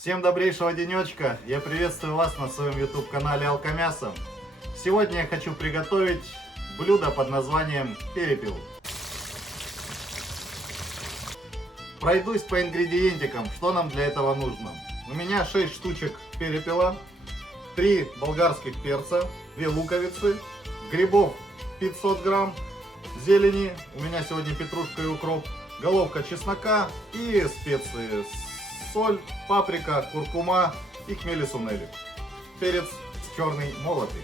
Всем добрейшего денечка! Я приветствую вас на своем YouTube канале Алкомясо. Сегодня я хочу приготовить блюдо под названием перепел. Пройдусь по ингредиентикам, что нам для этого нужно. У меня 6 штучек перепела, 3 болгарских перца, 2 луковицы, грибов 500 грамм, зелени, у меня сегодня петрушка и укроп, головка чеснока и специи: соль, паприка, куркума и хмели-сунели. Перец черный молотый.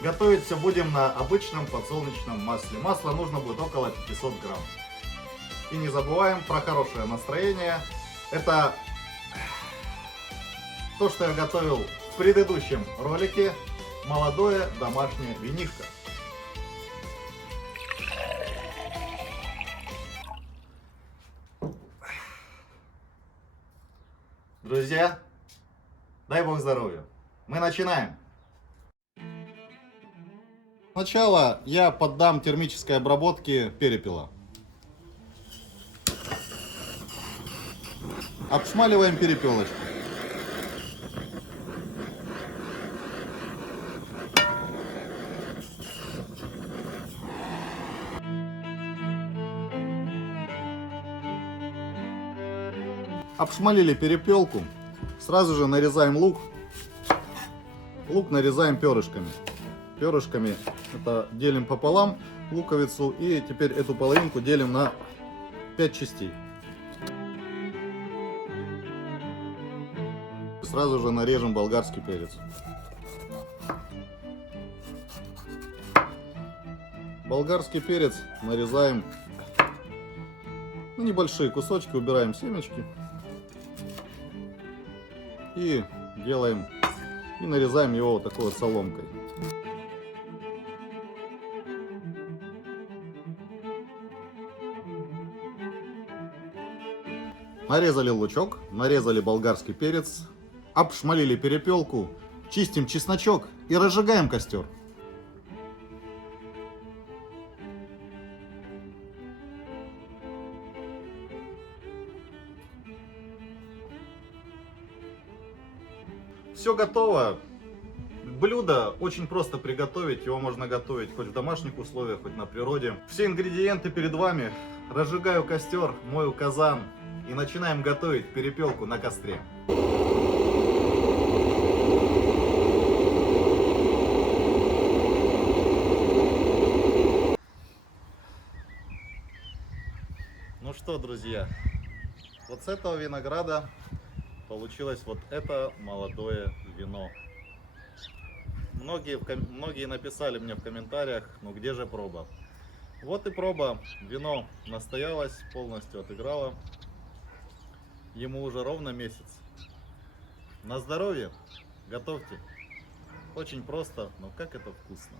Готовить все будем на обычном подсолнечном масле. Масла нужно будет около 500 грамм. И не забываем про хорошее настроение. Это то, что я готовил в предыдущем ролике. Молодое домашнее винишко. Друзья, дай бог здоровья. Мы начинаем. Сначала я поддам термической обработке перепела. Обшмаливаем перепелочку. Обшмалили перепелку. Сразу же нарезаем лук. Лук нарезаем перышками. Перышками это делим пополам луковицу. И теперь эту половинку делим на 5 частей. Сразу же нарежем болгарский перец. Болгарский перец нарезаем на небольшие кусочки, убираем семечки. И делаем, и нарезаем его вот такой вот соломкой. Нарезали лучок, нарезали болгарский перец, обшмалили перепелку, чистим чесночок и разжигаем костер. Все готово. Блюдо очень просто приготовить. Его можно готовить хоть в домашних условиях, хоть на природе. Все ингредиенты перед вами. Разжигаю костер, мою казан и начинаем готовить перепелку на костре. Ну что, друзья, вот с этого винограда получилось вот это молодое вино. Многие написали мне в комментариях, ну где же проба? Вот и проба. Вино настоялось, полностью отыграло. Ему уже ровно месяц. На здоровье, готовьте. Очень просто, но как это вкусно.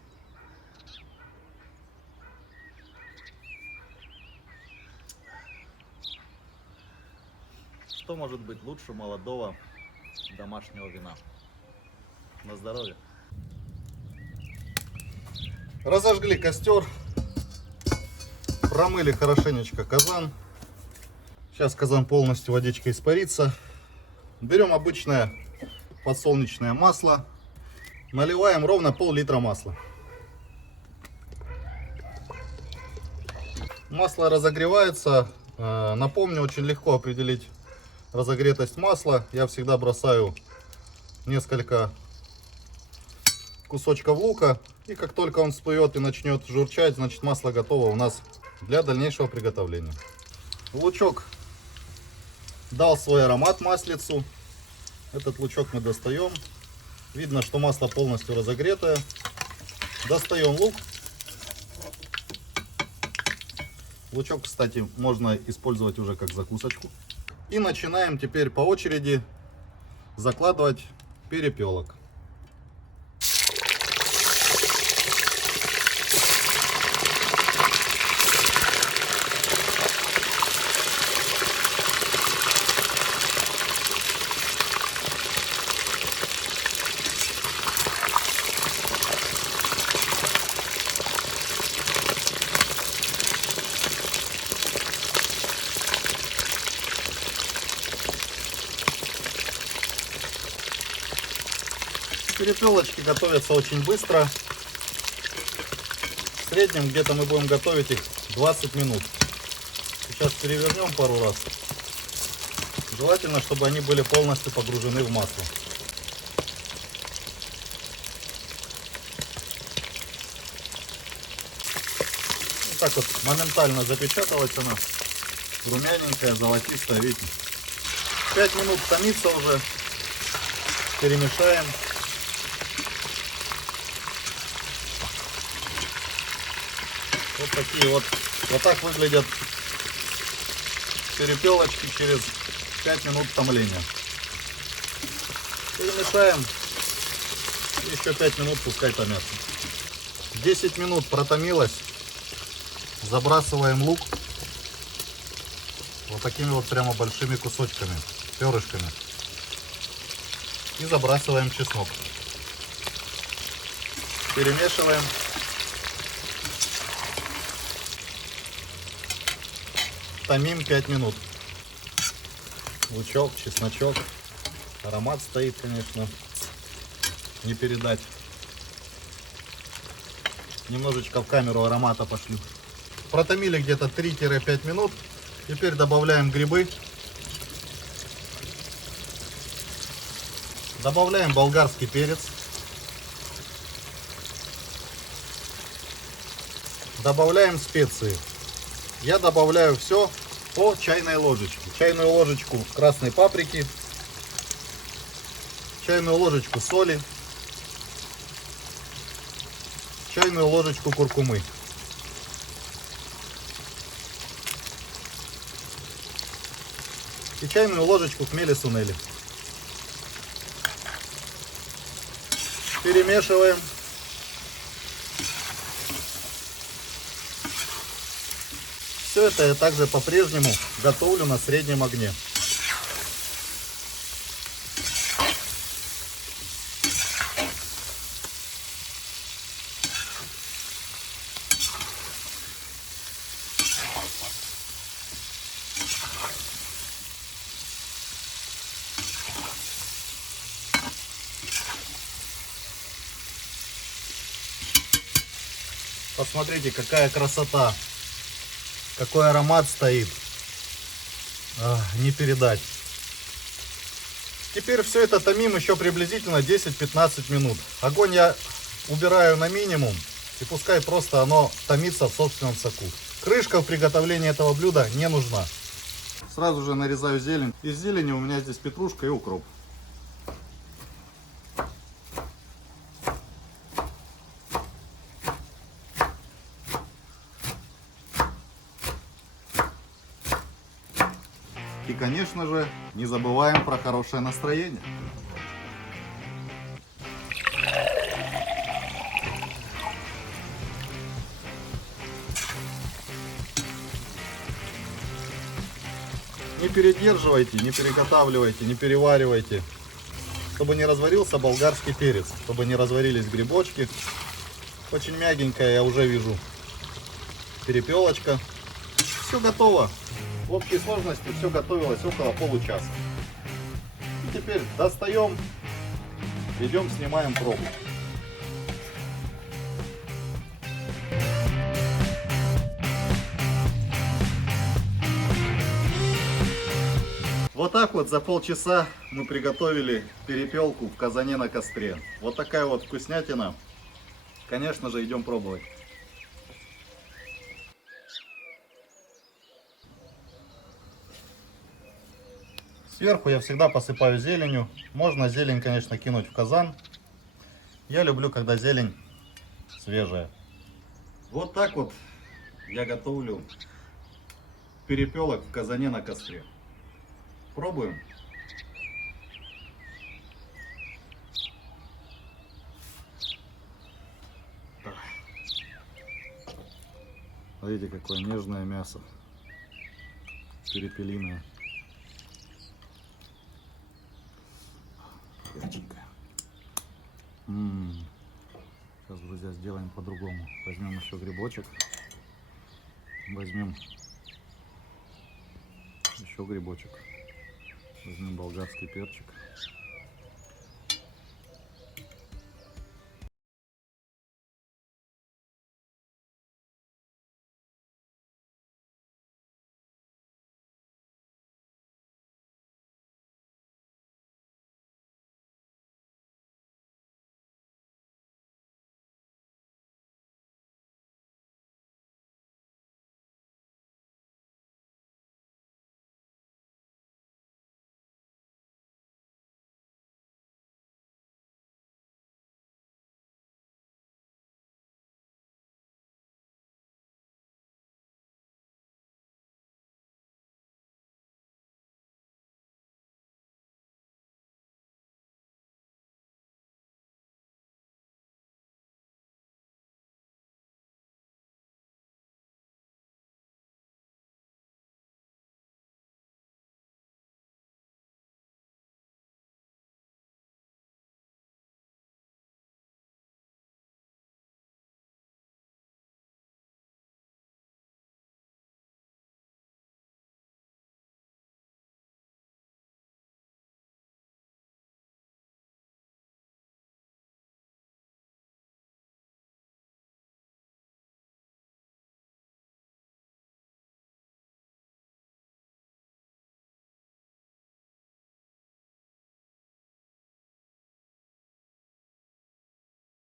Что может быть лучше молодого домашнего вина? На здоровье. Разожгли костер, промыли хорошенечко казан. Сейчас казан полностью водичкой испарится. Берем обычное подсолнечное масло, наливаем ровно пол-литра масла. Масло разогревается. Напомню, очень легко определить разогретость масла. Я всегда бросаю несколько кусочков лука, и как только он всплывет и начнет журчать, значит масло готово у нас для дальнейшего приготовления. Лучок дал свой аромат маслицу. Этот лучок мы достаем. Видно, что масло полностью разогретое. Достаем лук. Лучок, кстати, можно использовать уже как закусочку. И начинаем теперь по очереди закладывать перепелок. Перепелочки готовятся очень быстро. В среднем где-то мы будем готовить их 20 минут. Сейчас перевернем пару раз. Желательно, чтобы они были полностью погружены в масло. Вот так вот моментально запечаталась она. Румяненькая, золотистая, видите. 5 минут томится уже. Перемешаем. Вот такие вот. Вот так выглядят перепелочки через 5 минут томления. Перемешаем. Еще 5 минут пускай томятся. 10 минут протомилось. Забрасываем лук. Вот такими вот прямо большими кусочками, перышками. И забрасываем чеснок. Перемешиваем. Томим 5 минут. Лучок, чесночок. Аромат стоит, конечно. Не передать. Немножечко в камеру аромата пошлю. Протомили где-то 3-5 минут. Теперь добавляем грибы. Добавляем болгарский перец. Добавляем специи. Я добавляю все по чайной ложечке. Чайную ложечку красной паприки. Чайную ложечку соли. Чайную ложечку куркумы. И чайную ложечку хмели-сунели. Перемешиваем. Все это я также по-прежнему готовлю на среднем огне. Посмотрите, какая красота, какой аромат стоит, не передать. Теперь все это томим еще приблизительно 10-15 минут. Огонь я убираю на минимум, и пускай просто оно томится в собственном соку. Крышка в приготовлении этого блюда не нужна. Сразу же нарезаю зелень. Из зелени у меня здесь петрушка и укроп. И, конечно же, не забываем про хорошее настроение. Не передерживайте, не переготавливайте, не переваривайте, чтобы не разварился болгарский перец, чтобы не разварились грибочки. Очень мягенькая, я уже вижу, перепелочка. Все готово. В общей сложности все готовилось около получаса. И теперь достаем, идем снимаем пробу. Вот так вот за полчаса мы приготовили перепелку в казане на костре. Вот такая вот вкуснятина. Конечно же, идем пробовать. Сверху я всегда посыпаю зеленью. Можно зелень, конечно, кинуть в казан. Я люблю, когда зелень свежая. Вот так вот я готовлю перепелок в казане на костре. Пробуем. Смотрите, какое нежное мясо. Перепелиное. Горяченькое. Сейчас, друзья, сделаем по-другому. Возьмем еще грибочек. Возьмем еще грибочек. Возьмем болгарский перчик.